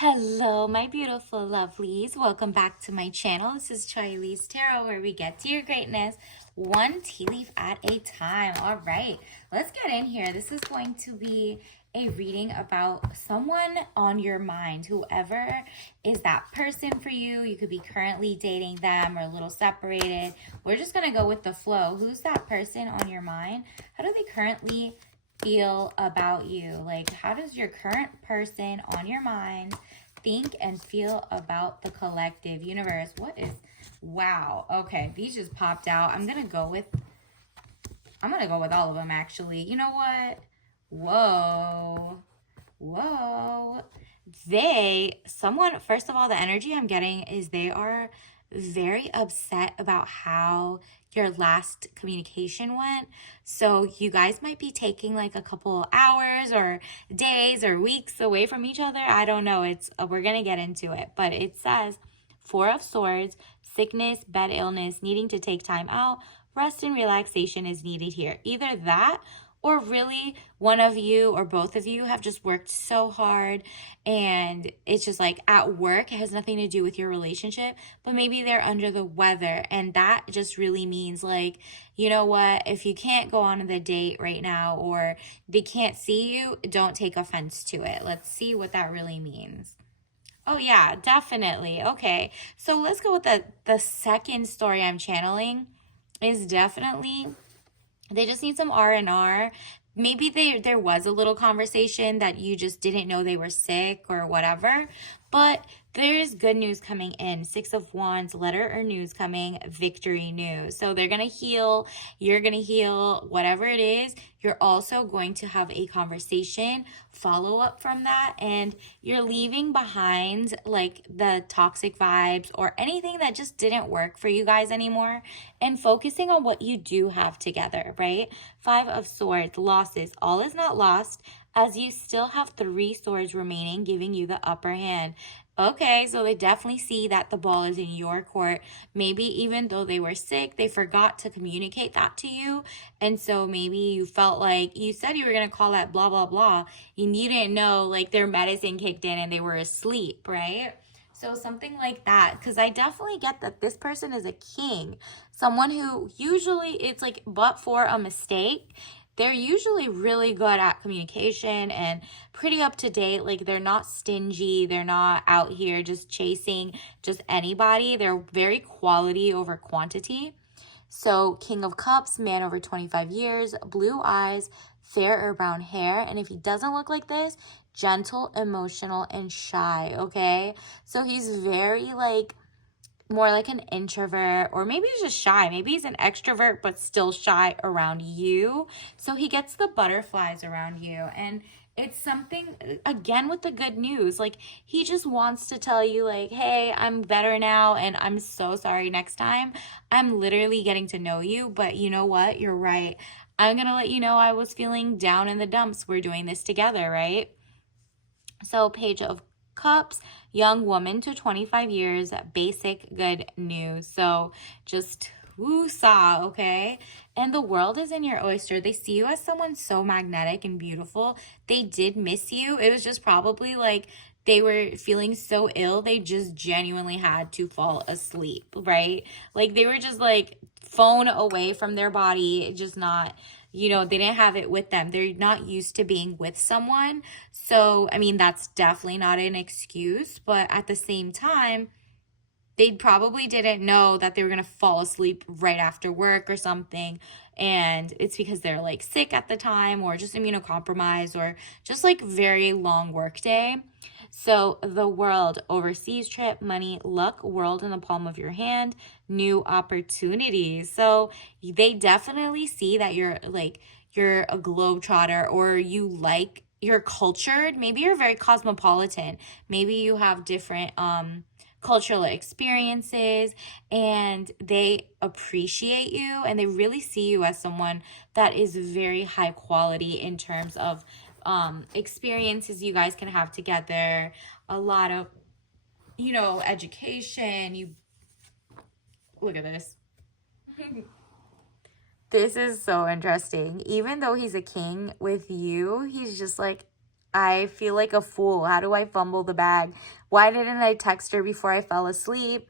Hello, my beautiful lovelies. Welcome back to my channel. This is Charlie's Tarot, where we get to your greatness one tea leaf at a time. All right, let's get in here. This is going to be a reading about someone on your mind, whoever is that person for you. You could be currently dating them or a little separated. We're just going to go with the flow. Who's that person on your mind? How do they currently feel about you? Like, how does your current person on your mind think and feel about the collective universe? Wow, okay, these just popped out. I'm gonna go with all of them, actually. You know what? Whoa. First of all, the energy I'm getting is they are very upset about how your last communication went. So you guys might be taking like a couple hours or days or weeks away from each other. I don't know. We're going to get into it, but it says Four of Swords, sickness, bed illness, needing to take time out, rest and relaxation is needed here. Either that, or really one of you or both of you have just worked so hard and it's just like at work, it has nothing to do with your relationship, but maybe they're under the weather, and that just really means like, you know what, if you can't go on the date right now or they can't see you, don't take offense to it. Let's see what that really means. Oh yeah, definitely. Okay, so let's go with the second story I'm channeling is definitely they just need some R&R. Maybe there was a little conversation that you just didn't know they were sick or whatever, but there's good news coming in. Six of Wands, letter or news coming, victory news. So they're going to heal, you're going to heal, whatever it is. You're also going to have a conversation, follow up from that, and you're leaving behind like the toxic vibes or anything that just didn't work for you guys anymore and focusing on what you do have together, right? Five of Swords, losses. All is not lost as you still have three swords remaining, giving you the upper hand. Okay, so they definitely see that the ball is in your court. Maybe even though they were sick, they forgot to communicate that to you. And so maybe you felt like you said you were going to call that blah, blah, blah. And you didn't know like their medicine kicked in and they were asleep, right? So something like that, because I definitely get that this person is a king. Someone who usually it's like, but for a mistake, they're usually really good at communication and pretty up to date. Like they're not stingy. They're not out here just chasing just anybody. They're very quality over quantity. So King of Cups, man over 25 years, blue eyes, fair or brown hair. And if he doesn't look like this, gentle, emotional, and shy, okay? So he's very like more like an introvert, or maybe he's just shy. Maybe he's an extrovert but still shy around you. So he gets the butterflies around you, and it's something again with the good news. Like he just wants to tell you like, "Hey, I'm better now and I'm so sorry next time. I'm literally getting to know you, but you know what? You're right. I'm going to let you know I was feeling down in the dumps. We're doing this together, right?" So Page of Cups, young woman to 25 years, basic good news. So just woo-saw, okay? And the world is in your oyster. They see you as someone so magnetic and beautiful. They did miss you. It was just probably like they were feeling so ill, they just genuinely had to fall asleep, right? Like they were just like phone away from their body, just not, they didn't have it with them. They're not used to being with someone. So, I mean, that's definitely not an excuse, but at the same time, they probably didn't know that they were going to fall asleep right after work or something. And it's because they're like sick at the time or just immunocompromised or just like very long work day. So the world, overseas trip, money, luck, world in the palm of your hand, new opportunities. So they definitely see that you're a globetrotter, or you're cultured. Maybe you're very cosmopolitan. Maybe you have different cultural experiences, and they appreciate you and they really see you as someone that is very high quality in terms of experiences you guys can have together, a lot of education. You look at this. This is so interesting. Even though he's a king with you, he's just like, I feel like a fool. How do I fumble the bag? Why didn't I text her before I fell asleep?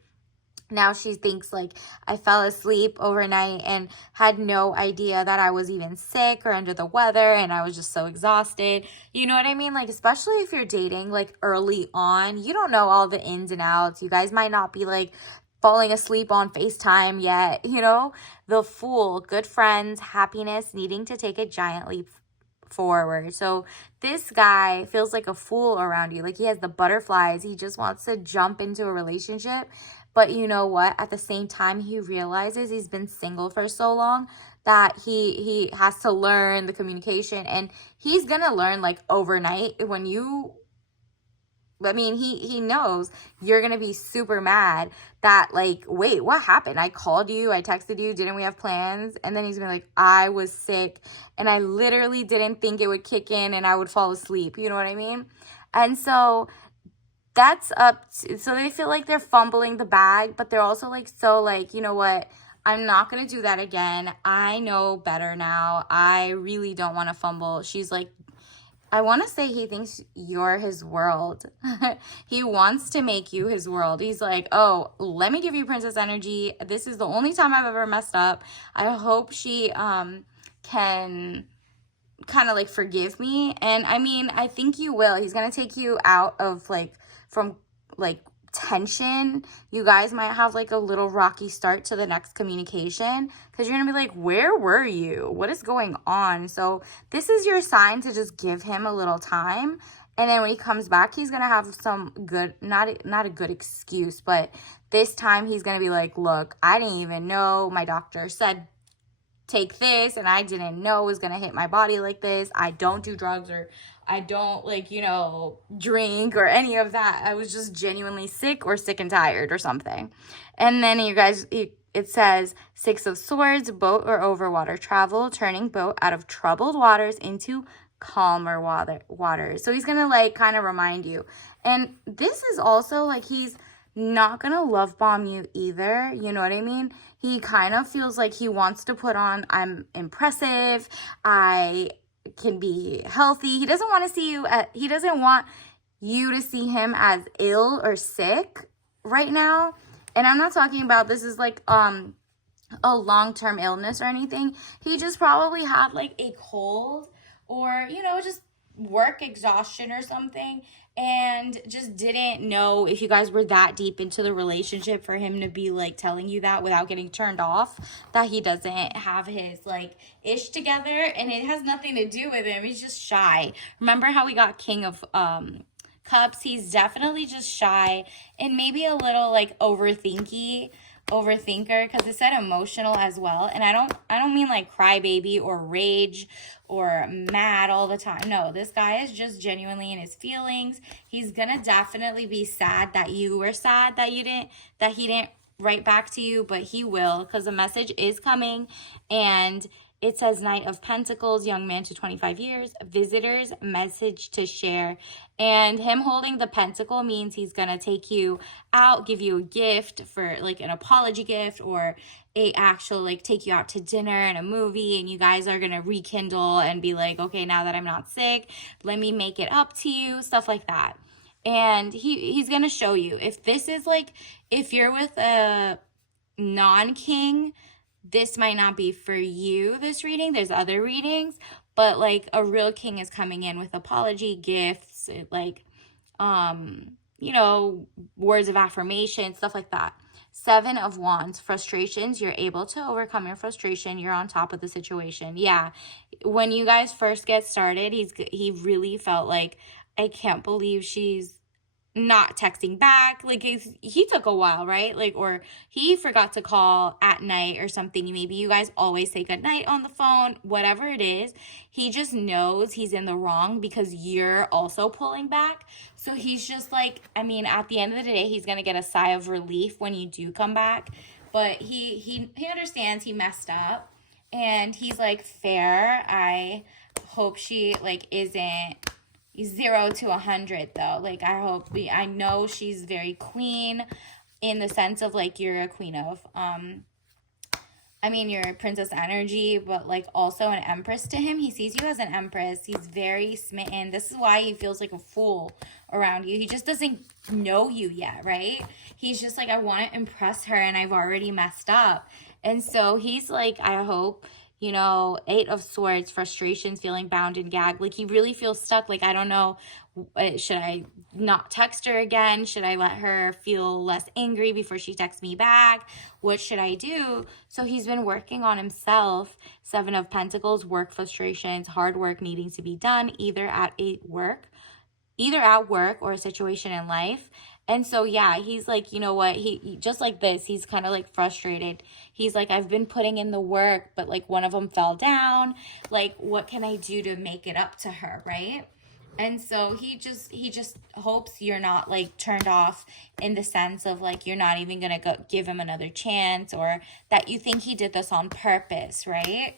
Now she thinks like I fell asleep overnight and had no idea that I was even sick or under the weather, and I was just so exhausted. You know what I mean? Like, especially if you're dating like early on, you don't know all the ins and outs. You guys might not be like falling asleep on FaceTime yet, you know? The fool, good friends, happiness, needing to take a giant leap forward. So this guy feels like a fool around you. Like, he has the butterflies. He just wants to jump into a relationship. But you know what? At the same time, he realizes he's been single for so long that he has to learn the communication, and he's going to learn like overnight. When you, I mean, he knows you're going to be super mad that like, wait, what happened? I called you, I texted you, didn't we have plans? And then he's going to be like, I was sick and I literally didn't think it would kick in and I would fall asleep. You know what I mean? And so that's up to, so they feel like they're fumbling the bag, but they're also like, so like, you know what? I'm not going to do that again. I know better now. I really don't want to fumble. She's like, I want to say he thinks you're his world. He wants to make you his world. He's like, oh, let me give you princess energy. This is the only time I've ever messed up. I hope she can kind of like forgive me. And I mean, I think you will. He's going to take you out of like, from like tension. You guys might have like a little rocky start to the next communication because you're gonna be like, where were you? What is going on? So this is your sign to just give him a little time, and then when he comes back, he's gonna have some good, not a good excuse, but this time he's gonna be like, look, I didn't even know my doctor said take this, and I didn't know it was gonna hit my body like this. I don't do drugs, or I don't like, you know, drink or any of that. I was just genuinely sick or sick and tired or something. And then you guys, it says 6 of Swords, boat or over water travel, turning boat out of troubled waters into calmer waters. So he's going to like kind of remind you. And this is also like, he's not going to love bomb you either. You know what I mean? He kind of feels like he wants to put on, I'm impressive, I can be healthy. He doesn't want to see you he doesn't want you to see him as ill or sick right now. And I'm not talking about this is like a long-term illness or anything. He just probably had like a cold, or you know, just work exhaustion or something, and just didn't know if you guys were that deep into the relationship for him to be like telling you that without getting turned off, that he doesn't have his like ish together. And it has nothing to do with him. He's just shy. Remember how we got King of Cups? He's definitely just shy and maybe a little like overthinker, because it said emotional as well. And I don't mean like crybaby or rage or mad all the time. No, this guy is just genuinely in his feelings. He's gonna definitely be sad that you were sad that he didn't write back to you, but he will, because the message is coming. And it says Knight of Pentacles, young man to 25 years, visitors, message to share. And him holding the pentacle means he's going to take you out, give you a gift for like an apology gift, or a actual like take you out to dinner and a movie, and you guys are going to rekindle and be like, okay, now that I'm not sick, let me make it up to you, stuff like that. And he's going to show you, if this is like, if you're with a non-king, this might not be for you, this reading. There's other readings, but like a real king is coming in with apology gifts, like, you know, words of affirmation, stuff like that. 7 of Wands, frustrations. You're able to overcome your frustration. You're on top of the situation. Yeah. When you guys first get started, he really felt like, I can't believe she's not texting back. Like, he took a while, right? Like, or he forgot to call at night or something. Maybe you guys always say good night on the phone, whatever it is. He just knows he's in the wrong because you're also pulling back. So he's just like, I mean, at the end of the day, he's going to get a sigh of relief when you do come back. But he understands he messed up, and he's like, fair. I hope she like isn't 0 to 100 though. Like, I know she's very queen in the sense of like, you're a queen of I mean, you're princess energy, but like also an empress to him. He sees you as an empress. He's very smitten. This is why he feels like a fool around you. He just doesn't know you yet, right? He's just like, I want to impress her and I've already messed up. And so he's like, I hope, you know, Eight of Swords, frustrations, feeling bound and gagged. Like he really feels stuck. Like, I don't know, should I not text her again? Should I let her feel less angry before she texts me back? What should I do? So he's been working on himself. Seven of Pentacles, work frustrations, hard work needing to be done, either at work or a situation in life. And so, yeah, he's like, you know what? He just like this, he's kind of like frustrated. He's like, I've been putting in the work, but like one of them fell down. Like, what can I do to make it up to her, right? And so he just hopes you're not like turned off in the sense of like you're not even gonna go give him another chance, or that you think he did this on purpose, right?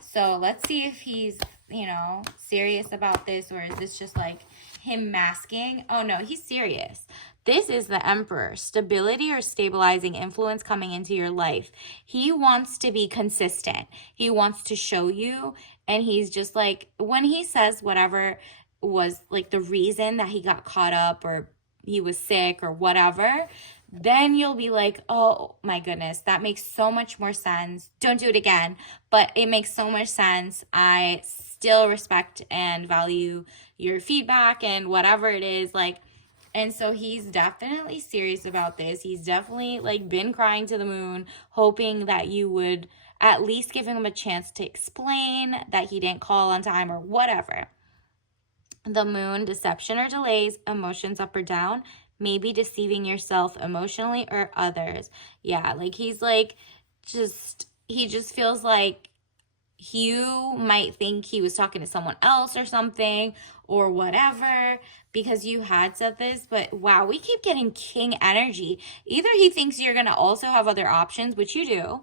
So let's see if he's, you know, serious about this, or is this just like him masking? Oh no, he's serious. This is the Emperor. Stability or stabilizing influence coming into your life. He wants to be consistent. He wants to show you. And he's just like, when he says whatever was like the reason that he got caught up or he was sick or whatever, then you'll be like, oh my goodness, that makes so much more sense. Don't do it again, but it makes so much sense. I still respect and value your feedback and whatever it is, like. And so he's definitely serious about this. He's definitely like been crying to the moon, hoping that you would at least give him a chance to explain that he didn't call on time or whatever. The Moon, deception or delays, emotions up or down, maybe deceiving yourself emotionally or others. Yeah, like he's like, he just feels like you might think he was talking to someone else or something or whatever because you had said this. But wow, we keep getting king energy. Either he thinks you're going to also have other options, which you do,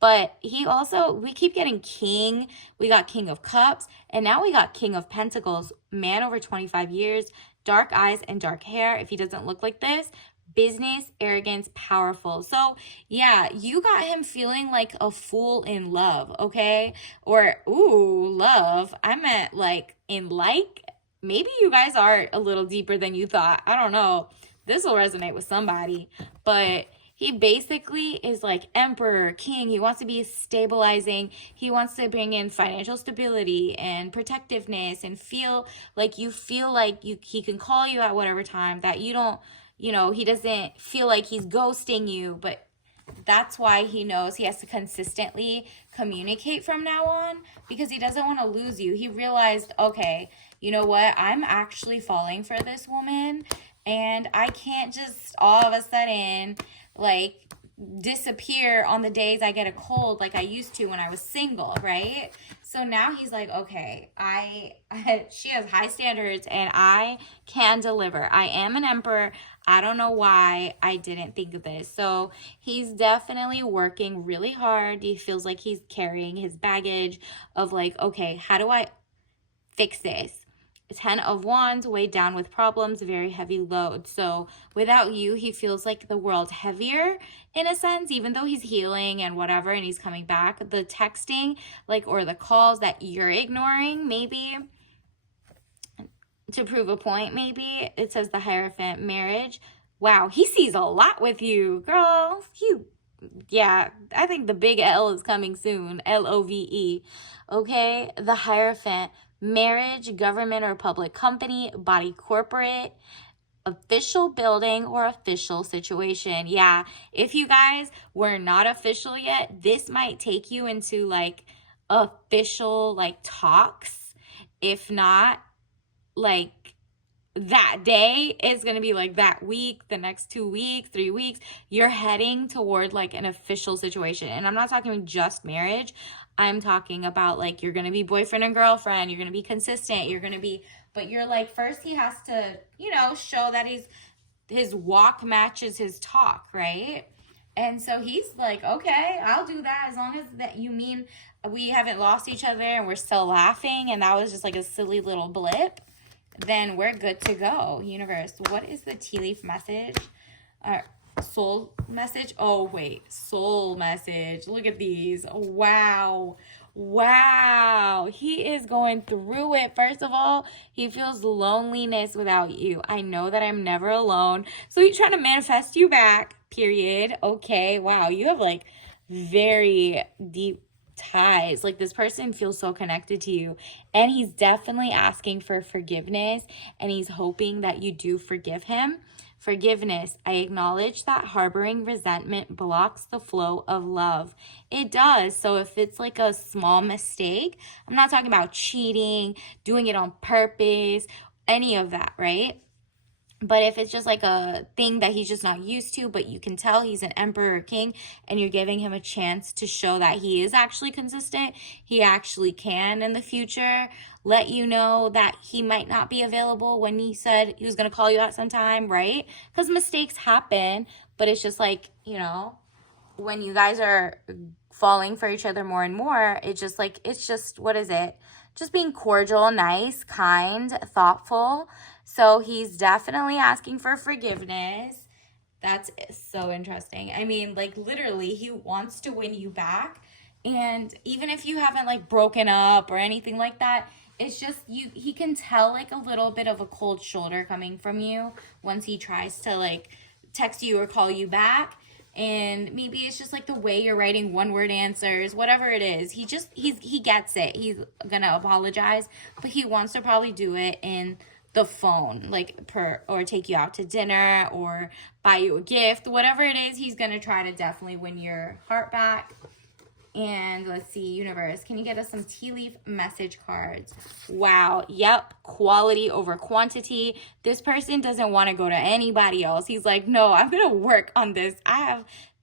but we keep getting king. We got king of cups, and now we got king of pentacles, man over 25 years, dark eyes and dark hair. If he doesn't look like this, business, arrogance, powerful. So yeah, you got him feeling like a fool in love, okay? Or, ooh, love. I meant like in like, maybe you guys are a little deeper than you thought. I don't know. This will resonate with somebody, but he basically is like emperor, king. He wants to be stabilizing. He wants to bring in financial stability and protectiveness and feel like he can call you at whatever time, that you don't, you know, he doesn't feel like he's ghosting you. But that's why he knows he has to consistently communicate from now on, because he doesn't want to lose you. He realized, okay, you know what? I'm actually falling for this woman, and I can't just all of a sudden like disappear on the days I get a cold like I used to when I was single, right? So now he's like, okay, she has high standards and I can deliver. I am an emperor. I don't know why I didn't think of this. So he's definitely working really hard. He feels like he's carrying his baggage of like, okay, how do I fix this? 10 of Wands, weighed down with problems, very heavy load. So without you, he feels like the world heavier in a sense, even though he's healing and whatever, and he's coming back. The texting, like, or the calls that you're ignoring, maybe to prove a point, maybe. It says the Hierophant, marriage. Wow, he sees a lot with you, girl. Yeah, I think the big L is coming soon. LOVE. Okay, the Hierophant, marriage, government or public company, body corporate, official building or official situation. Yeah, if you guys were not official yet, this might take you into like official like talks. If not, like that day is going to be like that week, the next 2 weeks, 3 weeks, you're heading toward like an official situation. And I'm not talking just marriage. I'm talking about like you're going to be boyfriend and girlfriend. You're going to be consistent. But you're like, first he has to, you know, show that his walk matches his talk, right? And so he's like, okay, I'll do that as long as that you mean we haven't lost each other and we're still laughing and that was just like a silly little blip. Then we're good to go. Universe, what is the tea leaf message Soul message. Oh, wait. Soul message. Look at these. Wow. Wow. He is going through it. First of all, he feels loneliness without you. I know that I'm never alone. So he's trying to manifest you back, period. Okay. Wow. You have like very deep ties. Like this person feels so connected to you, and he's definitely asking for forgiveness, and he's hoping that you do forgive him. Forgiveness. I acknowledge that harboring resentment blocks the flow of love. It does. So if it's like a small mistake, I'm not talking about cheating, doing it on purpose, any of that, right? But if it's just like a thing that he's just not used to, but you can tell he's an emperor or king, and you're giving him a chance to show that he is actually consistent, he actually can in the future let you know that he might not be available when he said he was going to call you out sometime, right? Because mistakes happen, but it's just like, when you guys are falling for each other more and more, it's just, what is it? Just being cordial, nice, kind, thoughtful. So he's definitely asking for forgiveness. That's so interesting. I mean, like literally, he wants to win you back. And even if you haven't like broken up or anything like that, it's just he can tell like a little bit of a cold shoulder coming from you once he tries to like text you or call you back. And maybe it's just like the way you're writing one word answers, whatever it is. He gets it. He's gonna apologize, but he wants to probably do it in the phone, or take you out to dinner or buy you a gift, whatever it is. He's gonna try to definitely win your heart back. And let's see, universe, can you get us some tea leaf message cards? Wow. Yep. Quality over quantity. This person doesn't want to go to anybody else. He's like, no, I'm going to work on this.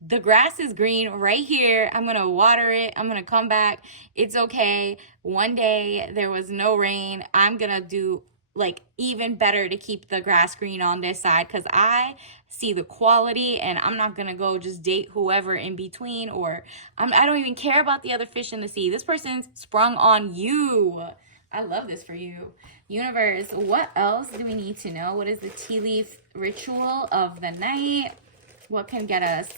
The grass is green right here. I'm going to water it. I'm going to come back. It's okay. One day there was no rain. I'm going to do like even better to keep the grass green on this side, because I see the quality, and I'm not gonna go just date whoever in between, or I don't even care about the other fish in the sea. This person's sprung on you. I love this for you. Universe, what else do we need to know? What is the tea leaf ritual of the night? What can get us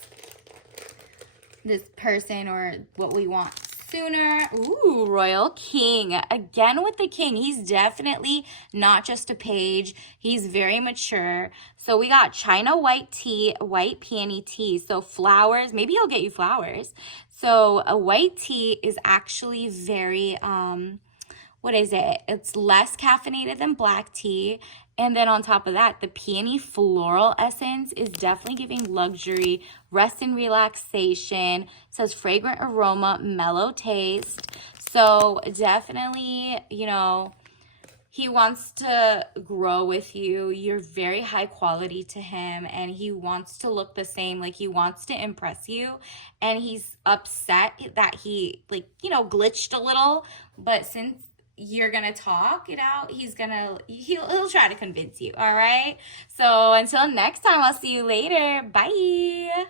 this person or what we want sooner? Ooh, Royal King. Again with the King. He's definitely not just a page. He's very mature. So we got China white tea, white peony tea. So flowers, maybe he'll get you flowers. So a white tea is actually very, what is it? It's less caffeinated than black tea. And then on top of that, the peony floral essence is definitely giving luxury, rest and relaxation. It says fragrant aroma, mellow taste. So definitely, he wants to grow with you. You're very high quality to him, and he wants to look the same. Like, he wants to impress you, and he's upset that he, glitched a little. But since you're gonna talk it out, he'll try to convince you. All right, so until next time, I'll see you later. Bye.